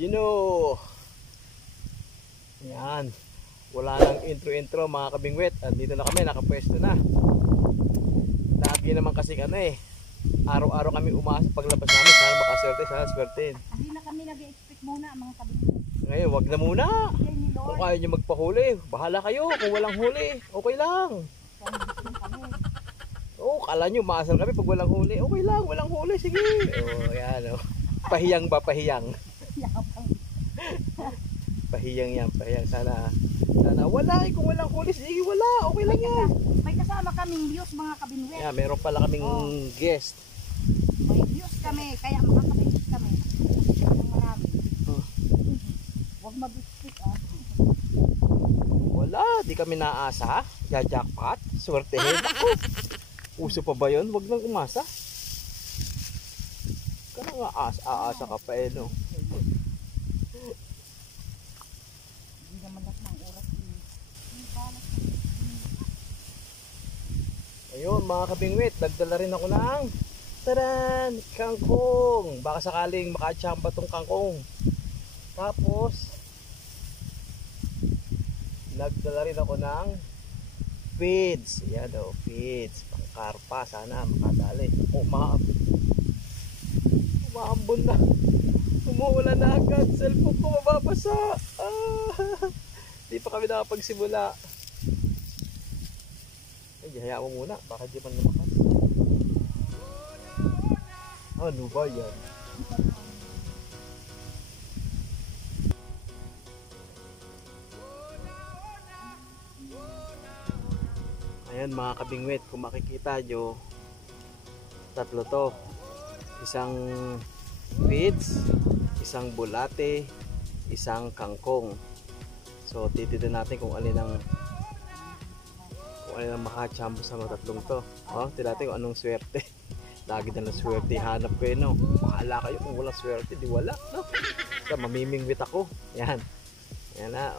You know. Yan. Wala nang intro-intro mga kabingwit. Andito na kami, nakapwesto na. Lagi naman kasi araw-araw kami umaasa paglabas namin. Sana makaswerte, sana swertein. Hindi na kami nag-expect muna mga kabingwit. Ngayon, wag na muna. Kung kaya nyo magpahuli, bahala kayo. Kung walang huli, okay lang. Kala nyo maasal kami pag walang huli. Okay lang, walang huli, sige. Yan Pahiyang ba, pahiyang? Pahiyang yan, pahiyang. Sana wala kung walang huli, sige wala, okay lang yan. May kasama kaming views mga kabingwit. Yeah, meron pala kaming guest. May views kami, kaya makakabingwit kami. Marami. Huwag mag-expect Wala, di kami naasa. Jackpot, swertehin. Uso pa ba yun? Huwag nang umasa. Kaya nga aasa ka pa no. Hindi naman lahat ng oras. Ayun mga kabingwit, nagdala rin ako ng taran, kangkong. Baka sakaling makachamba tong kangkong. Tapos nagdala rin ako ng feeds. Yan feeds. Pangkarpa. Sana makadali. Umaambon na. Umuulan na agad. Cellphone ko mababasa. Di pa kami nakapagsimula. Hayaan mo muna. Baka di man lumakas. Ano ba yan? Ayan mga kabingwit, kung makikita nyo, tatlo to. Isang feeds, isang bulate, isang kangkong. So titinan natin kung alin ang makachambo sa mga tatlong to. Titinan natin kung anong swerte. Lagi na lang swerte, hanap ko yun. Bahala kayo kung walang swerte, di wala. No? So mamimingwit ako. Yan. Yan na.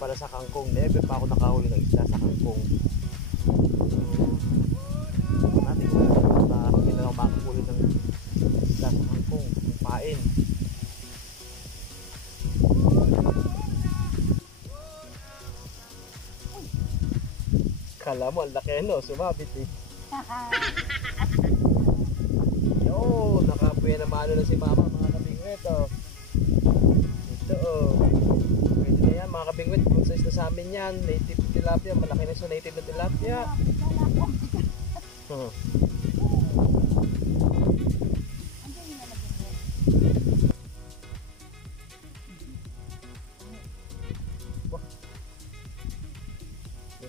Para sa kangkong, never pa ako nakahuli ng isda sa kangkong. Natin ko hindi na ako makahuli ng isda sa kangkong, pain. Kala mo ang laki sumabit nakapuya na malo na si mama mga kabingwit ito mga kabingwit, full size na sa amin yan. Native tilapia, malaki na so native na tilapia.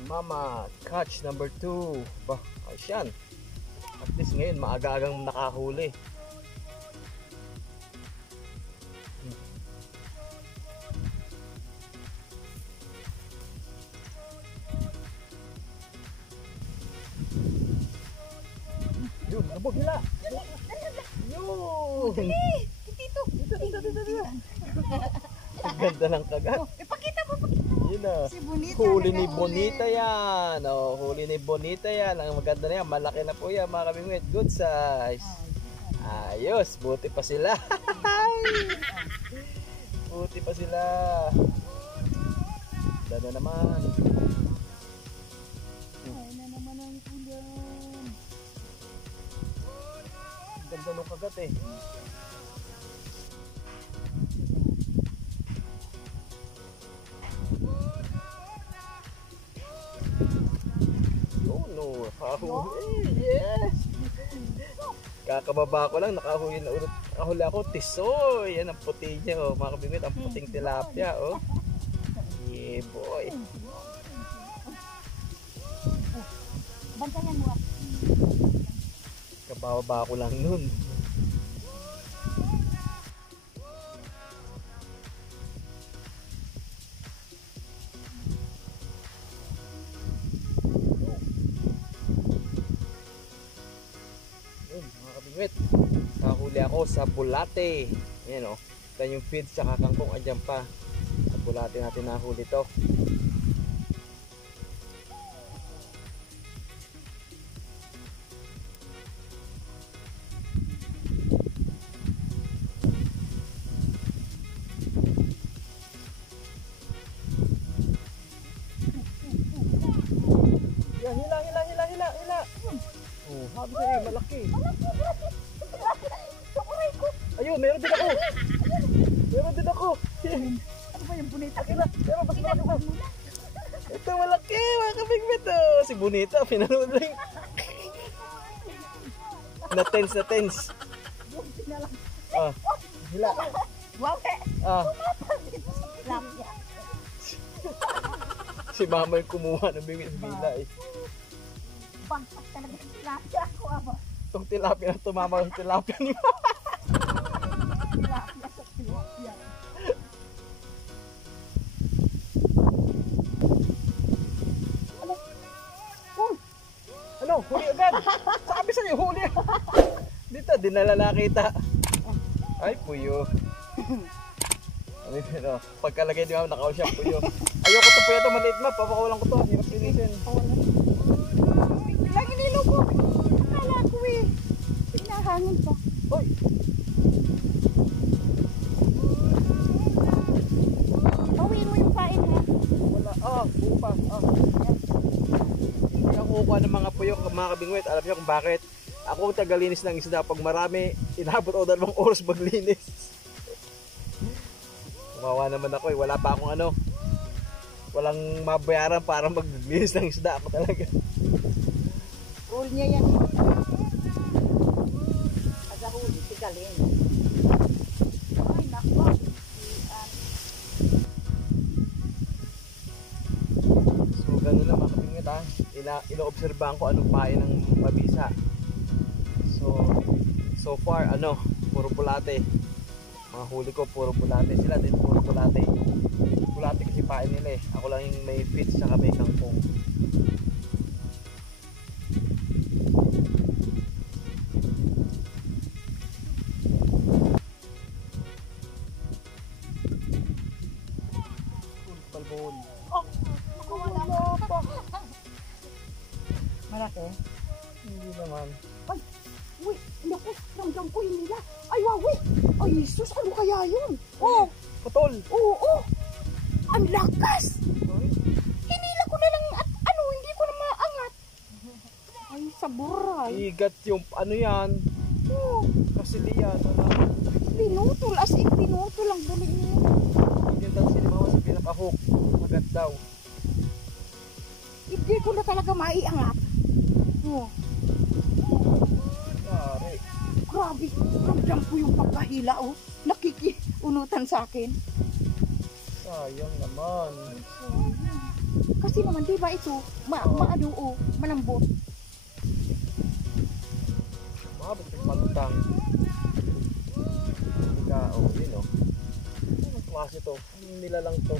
Mama, catch number 2. Ayos yan. At least ngayon, maaga-agang nakahuli. Yun, nabog nila. Yun. Dito. Ang ganda ng kagat. Pakita mo. Yun si Bonita, huli ni Bonita yan. Huli ni Bonita yan. Ang maganda na yan, malaki na po yan mga kabingwit. Good size. Ayos, buti pa sila. Buti pa sila. Ganda naman. Ang ulan. Ganda nung kagat Yes! Kakababa ko lang, nakahuli na ulit. Nakahuli ako, tisoy. Yan ang puti niya mga kabingwit, ang puting tilapia Yeah boy. Bantayan mo. Kababa ko lang nun. Kahuli ako sa bulate. Ayan Yan yung feeds sa kangkong. Adyan pa. Sa bulate natin nahuli to. malaki. Malaki, grabe. Sa uray ko. Ayun, meron din ako. Meron din ako. Ano ba yung bunita? Akin na, pero mas malaki pa. Mo na. Ito malaki, mga kabigwit. Oh. Si Bonita, pinanood lang. Na tense. Buti na lang. Ah, hila. Wawe. Ah, Tilapia. si mama yung kumuha ng bingwit bila eh. Bangkas talaga ng tilapia ako, aba. Itong tilapia na tumama yung tilapia ni mama. Tilapia sa tilapia. Ano, huli agad. Sabi sa'yo, huli. Dito, di na nakita. Ay, puyo. Ano yun, oh. Pagkalagay di mama, nakaw siya, puyo. Ayoko to puyo to, maliit ma. Papakawalan ko to. Hirap silisin. Lagi nilo ko. Akala ko eh. Pinahangin pa. Hoy, Bawiin mo yung kain ha. wala. Ah, buo pa. Ah. Hindi ako kukuha ng mga puyo, mga kabingwit. Alam niyo kung bakit? Ako ang tagalinis ng isda. Pag marami, inabot ako 2 oras maglinis. Kumawa naman ako eh. Wala pa akong ano. Walang mabayaran para maglinis ng isda. Ako talaga. Rule niya yan. Agahuli, tigalin. Ay, nako. So gano'n lang mga kabingwit ha. Ino-obserbahan ko anong pain ng mabisa. So far ano, puro bulate. Mga huli ko puro bulate. Sila din puro bulate. Bulate kasi pain nila eh. Ako lang yung may fish saka may kangkong. Palbon. Oh, nakawala pa. Malaki? Hindi naman. Ay, uy, naku, ramdam ko yun nila. Ay, wawi. Ay, Jesus, ano kaya yun? Oh, Putol! oo. Ang lakas. Ay, Hinila ko na lang at ano, hindi ko na maangat. Ay, sa buray. igat yung ano yan. Oh, Kasi di yan. Ano. pinutol. As in, pinutol ang buli niya. Hindi daw si mama sa pinaka-hook. Agad daw. Hindi ko na talaga maiangat. Oh, Yari. grabe. Ramdam ko yung pagkahila, oh. Nakikiunutan sa akin. Sayang naman. Kasi naman, di ba ito, maano, oh, malambot. Mabot yung palutang. Ikaw, yun o. Anong klase to? Anong nilalang to?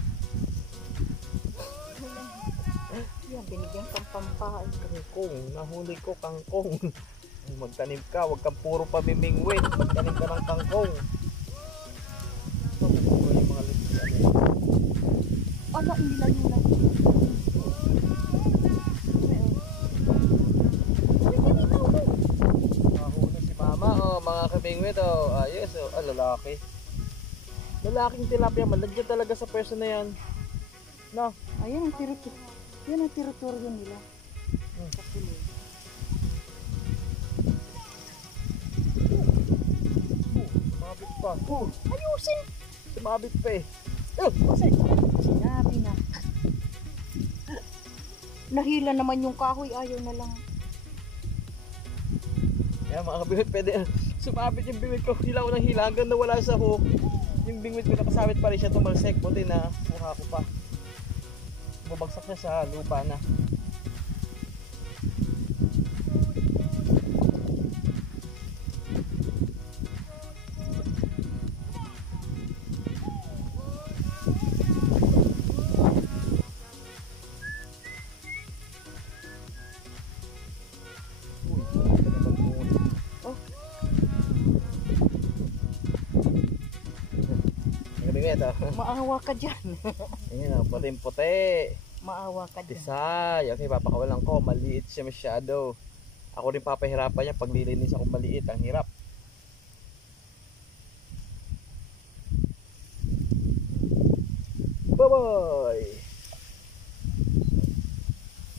Yan, binigyan kang pampain. Kangkong. Nahuli ko kangkong. Magtanim ka, huwag kang puro pamimingwit. Magtanim ka ng kangkong. Ito, yung mga litis. Ano, hindi lang yun lang. Nahuli si mama, oh, mga kamingwit, oh. Ayos, oh. Ah, lalaki. Lalaking tilapia, malagyan talaga sa person na yan. No? Ayan ang teritoryo. Yan ang teritoryo nila. Hmm. Sa pulo. Sumabit pa. Ayusin! Sumabit pa eh. Kasi, sinabi na. Nahila naman yung kahoy, ayaw na lang. Kaya mga kabingwit, pwede sumabit yung bingwit ko. Hila ko ng hila hanggang nawala sa hook. Yung bingwit ko nakasabit pa rin siya tumalsek. Buti na mukha ko pa. Bumagsak siya sa lupa na. Ito. Maawa ka dyan. Ayan o, puting-puti. Maawa ka dyan. Tisay. Okay, papakawalan ko. Maliit siya masyado. Ako rin papahirapan niya pag nilinis ako maliit. Ang hirap. Bye-bye!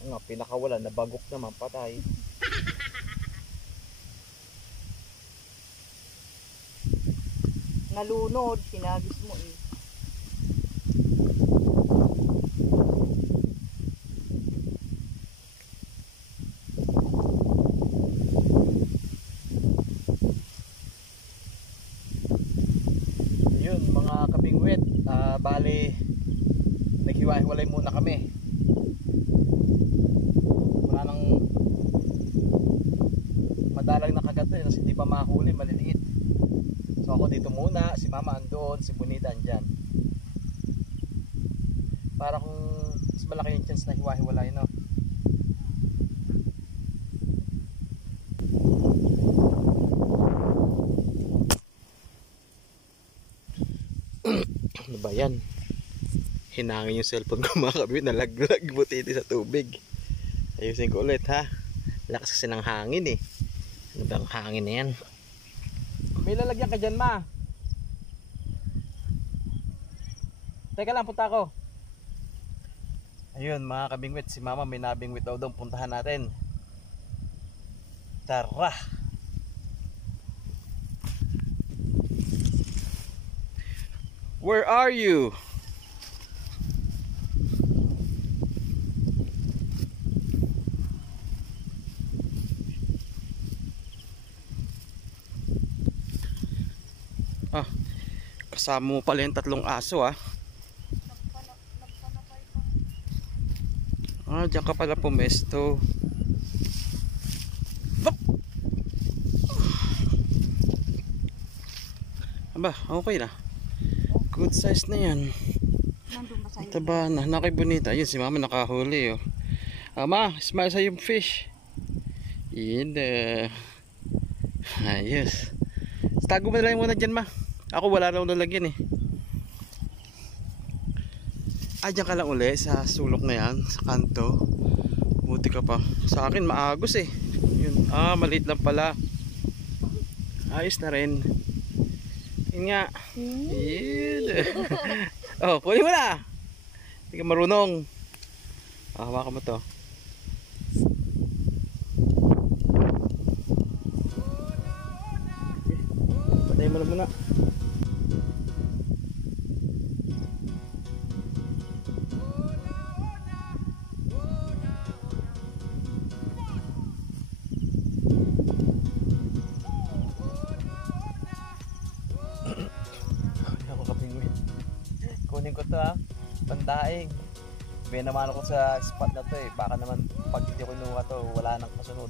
Ang pinakawalan, nabagok naman, patay. nalunod, sinagis mo eh. Yun mga kabingwit, bali naghiwa-hiwalay muna kami. Wala nang madalang nakagat kasi hindi pa mahuli, maliliit. So ako dito muna, si mama andoon, si Bonita andyan. Para kung mas malaki yung chance na hiwa-hiwalay, no? Ano ba yan? Hinangin yung cellphone ko mga kabit, nalaglag butiti sa tubig. Ayusin ko ulit ha. Lakas kasi ng hangin eh. Ano ba ang hangin na yan? May lalagyan ka dyan ma. Teka lang, punta ako. Ayun mga kabingwit, si mama may nabingwit daw doon, puntahan natin. Tara. Where are you? Kasama mo pala yung tatlong aso ah. Diyan ka pala pumesto. Aba, okay na. Good size na yan. Taba na, nakay Bonita. Ayun si mama nakahuli oh. Ma, smile sa yung fish. Yun ayos. Tago mo na lang muna dyan ma. Ako wala na akong lalagyan eh. Diyan ka lang uli sa sulok na yan, sa kanto. Buti ka pa. Sa akin maagos eh. Yun. Maliit lang pala. Ayos na rin. Yun nga. Yun. Oh, kunin mo na. Hindi ka marunong. Hawakan mo to. Patay mo na muna. Kunin ko to ha, pandaing. May naman ako sa spot na to eh. Baka naman pag hindi ko kinuha to, wala nang kasunod.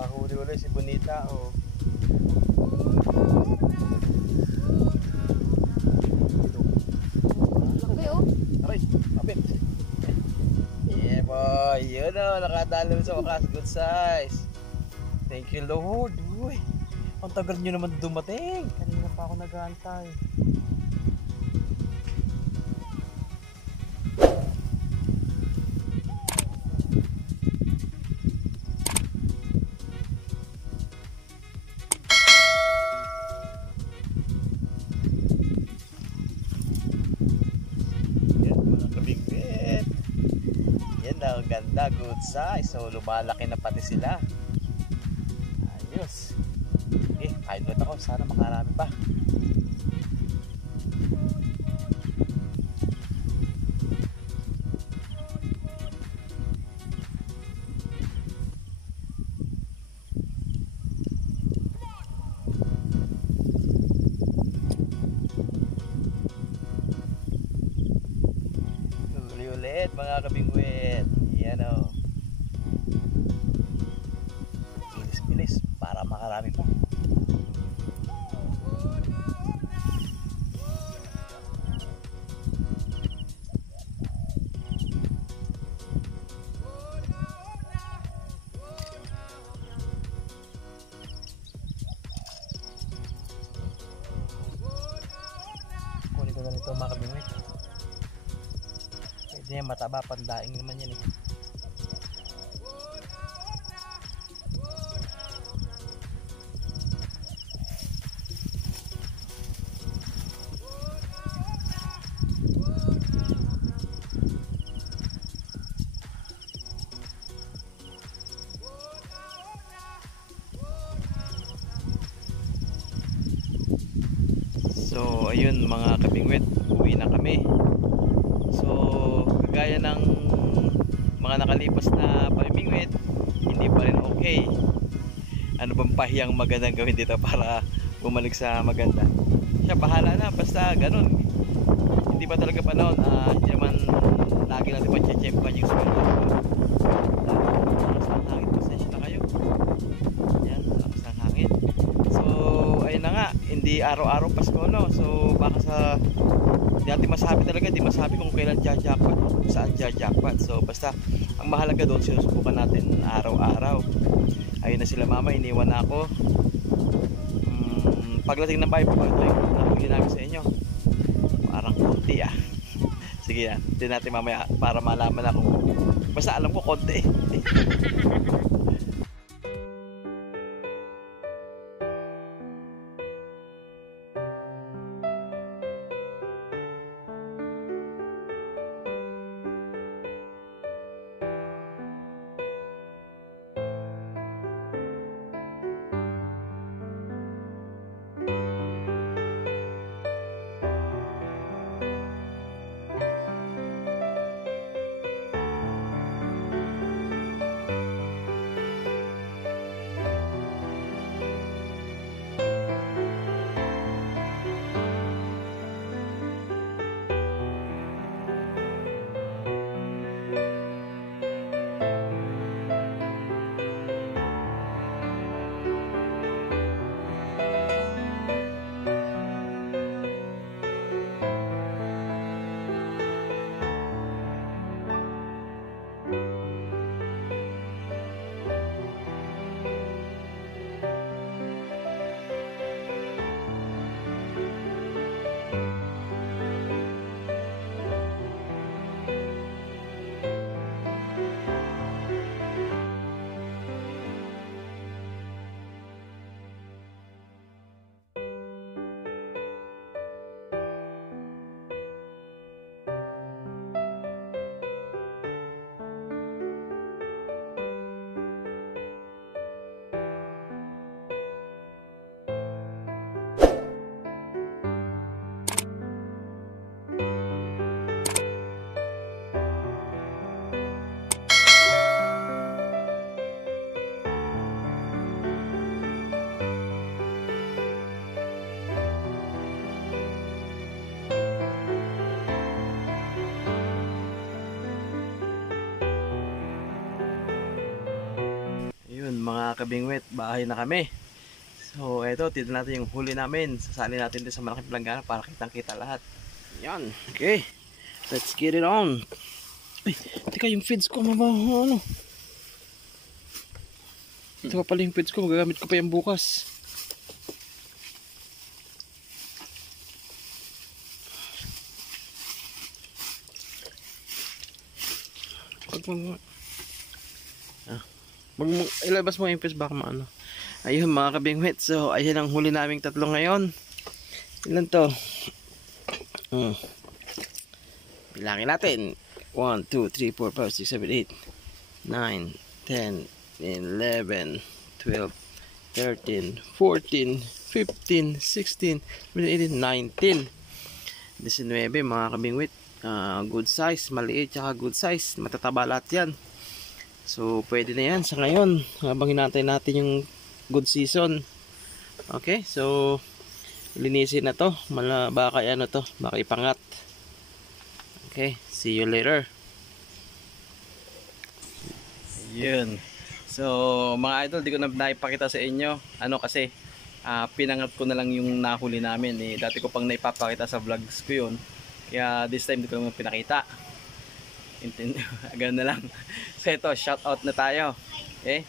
Huli-huli si Bonita oh. Laki oh. Aray, kapit. Yeah boy, yun oh, nakadalo sa wakas, good size. Thank you Lord. Uy, ang tagal nyo naman dumating. Kanina pa ako nag-aantay. Ang ganda, good size. So lumalaki na pati sila. Ayos. Okay, kain ulit ako. Sana makarami pa. Ulit mga kabingwit. Yan o. Bilis-bilis para makarami pa. Kunin ko na nito mga kabingwit. Kasi yan mataba, pandaing naman yan eh. So ayun mga kabingwit, uwi na kami. So kagaya ng mga nakalipas na pamimingwit, hindi pa rin okay. Ano bang pahiyang magandang gawin dito para bumalik sa maganda? Siya bahala na, basta ganun. Hindi ba talaga panahon, hindi naman lagi natin matchempan yung sweldo. Lakas ng hangin, pasensya na kayo. Yan, lakas ng hangin. So ayun na nga, hindi araw-araw Pasko, no? So baka sa hindi natin masabi talaga, hindi masabi kung kailan jackpot, saan jackpot. So basta ang mahalaga doon, sinusubukan natin araw-araw. Ayun na sila mama, iniwan na ako. Pagdating ng bahay, ito yung nahuli namin sa inyo. Parang konti ah. Sige yan, hindi natin mamaya para malaman na kung basta alam ko konti. Mga kabingwit, bahay na kami. So eto, tignan natin yung huli namin. Sasali natin din sa malaking planggana para kitang kita lahat. Yan, okay, let's get it on. Ay, teka, yung feeds ko mabaho, ano. Ito pa pala yung feeds ko, magagamit ko pa yung bukas. Ilabas mo yung fish baka maano. Ayun mga kabingwit, so ayun ang huli naming tatlo ngayon. Ilan to? Bilangin natin. 1, 2, 3, 4, 5, 6, 7, 8 9, 10, 11, 12, 13, 14, 15, 16, 17, 18, 19 mga kabingwit. Good size, maliit tsaka good size, matataba lahat yan. So pwede na yan sa ngayon habang hinantay natin yung good season. Okay, so linisin na to, baka ano to, baka ipangat. Okay, see you later. Yun. So mga idol, di ko na naipakita sa inyo ano kasi pinangat ko na lang yung nahuli namin eh. Dati ko pang naipapakita sa vlogs ko yun, kaya this time di ko naman pinakita. Agad na lang. So ito, shout out na tayo. Okay,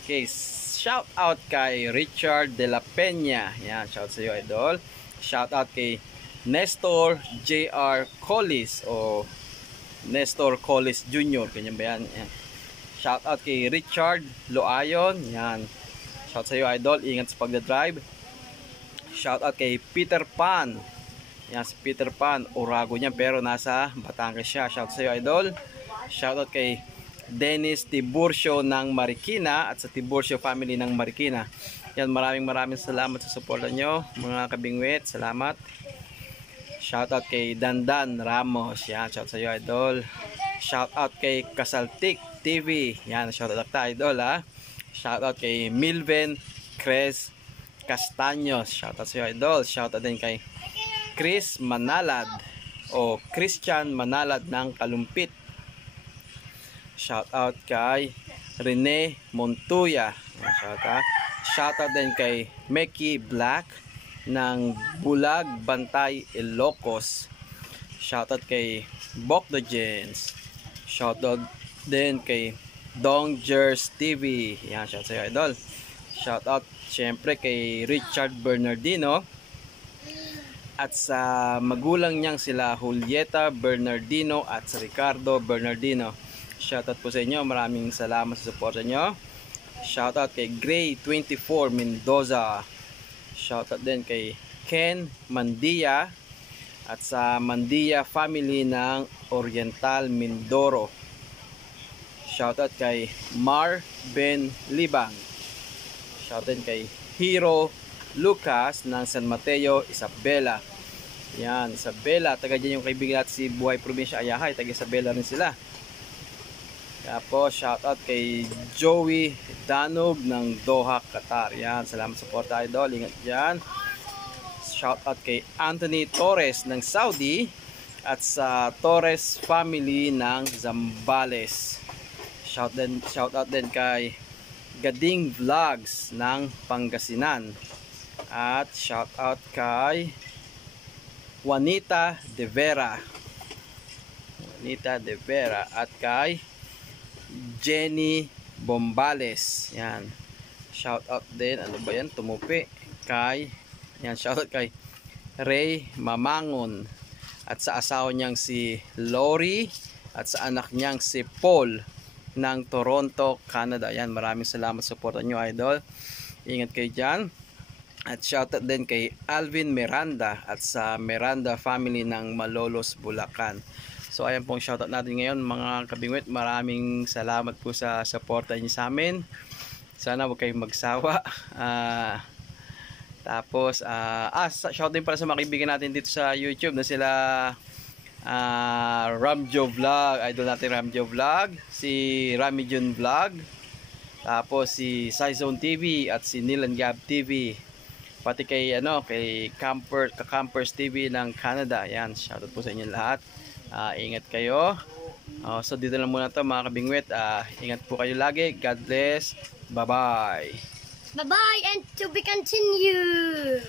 okay, shout out kay Richard De La Peña. Yan, shout sa iyo idol. Shout out kay Nestor JR Collis o Nestor Collis Jr. Ganyan ba yan? Yan. Shout out kay Richard Loayon. Yan. Shout sa iyo, idol. Ingat sa pagdadrive. Shout out kay Peter Pan. Yan, si Peter Pan. Orago niya pero nasa Batangas siya. Shout sa iyo, idol. Shout out kay Dennis Tiburcio ng Marikina at sa Tiburcio family ng Marikina. Yan, maraming salamat sa suporta nyo, mga kabingwit. Salamat. Shout out kay Dandan Ramos. Yan, shout sa iyo, idol. Shout out kay Kasaltik TV. Yan, shout out ta, idol, ha. Shout out kay Milven Cres Castaños. Shout out sa iyo, idol. Shout out din kay Chris Manalad o Christian Manalad ng Kalumpit. Shout out kay Rene Montuya. Shout out din kay Meki Black ng Bulag Bantay Ilocos. Shout out kay Bokdogens. Shout out din kay Dongjers TV. Yan, shout sa iyo, idol. Shout out syempre kay Richard Bernardino at sa magulang niyang sila Julieta Bernardino at sa Ricardo Bernardino. Shout out po sa inyo. Maraming salamat sa suporta nyo. Shout out kay Gray 24 Mendoza. Shout out din kay Ken Mandia at sa Mandia family ng Oriental Mindoro. Shout out kay Mar Ben Libang. Shout out din kay Hero Lucas ng San Mateo, Isabela. Yan, Isabela. Taga dyan yung kaibigan natin si Buhay Probinsya Ayahay. Taga Isabela rin sila. Tapos, shout out kay Joey Danog ng Doha, Qatar. Yan, salamat sa support, idol. Ingat dyan. Shout out kay Anthony Torres ng Saudi at sa Torres family ng Zambales. Shout out din kay Gading Vlogs ng Pangasinan. At shout out kay Juanita De Vera. Juanita De Vera at kay Jenny Bombales. Yan. Shout out din, ano ba yan? Tumupi. Kay, yan, shout out kay Ray Mamangon. At sa asawa niyang si Lori. At sa anak niyang si Paul ng Toronto, Canada. Yan, maraming salamat sa support nyo, idol. Ingat kayo dyan. At shout out din kay Alvin Miranda at sa Miranda family ng Malolos, Bulacan. So ayan pong shoutout natin ngayon, mga kabingwit. Maraming salamat po sa suporta niyo sa amin. Sana huwag kayong magsawa. Tapos shout din para sa mga kaibigan natin dito sa YouTube na sila Ramjo Vlog, idol natin Ramjo Vlog, si Rami Jun Vlog, tapos si Saizone TV at si Nilan Gab TV. Pati kay Campers TV ng Canada. Yan, shoutout po sa inyo lahat. Ingat kayo. So dito lang muna to, mga kabingwit. Ingat po kayo lagi. God bless. Bye bye. Bye bye and to be continued.